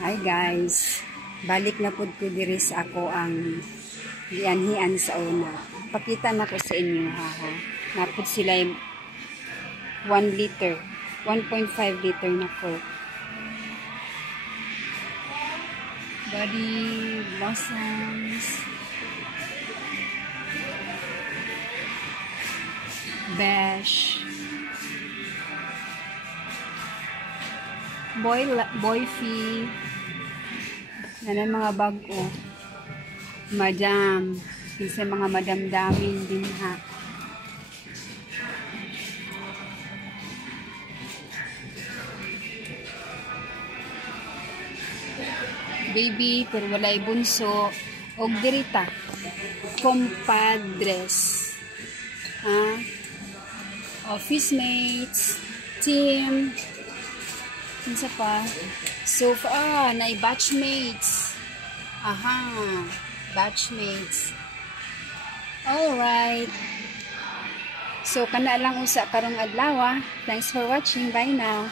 Hi guys, balik na pud ko diri sa ako ang gianhian sa una. Pakita na ko sa inyo ha. Napud sila 1 liter, 1.5 liter na Coke. Body blossoms, Besh, Boyfie, nanan mga bago, madam, kasi mga madamdamin din ha. Baby, pero walay bunso, og dirita, compadres, ha? Office mates, team, isa pa, so far, na batchmates, aha, batchmates, alright, so kana lang usa karong adlaw, thanks for watching, bye now.